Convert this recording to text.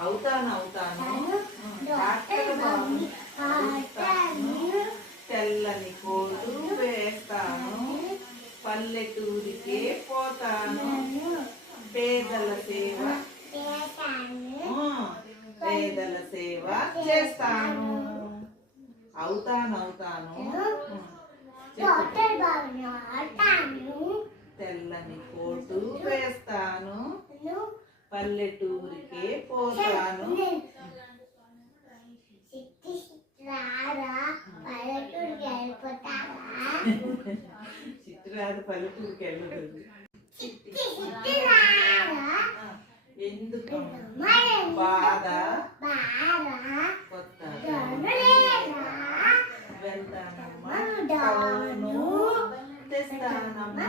అవుతాను డాక్టర్ బాబు అవుతాను, తెల్లని కోటు వేస్తాను, పల్లెటూరికే పోతాను, పేదల సేవ చేస్తాను. అవుతాను తెల్లని కోటు వేస్తాను, పల్లెటూరికే పోతాను. చిట్టిరాదు పల్లెటూరికి వెళ్ళదు. ఎందుకు బాధ కొత్త వెళ్తానమ్మా, తెస్తానమ్మా.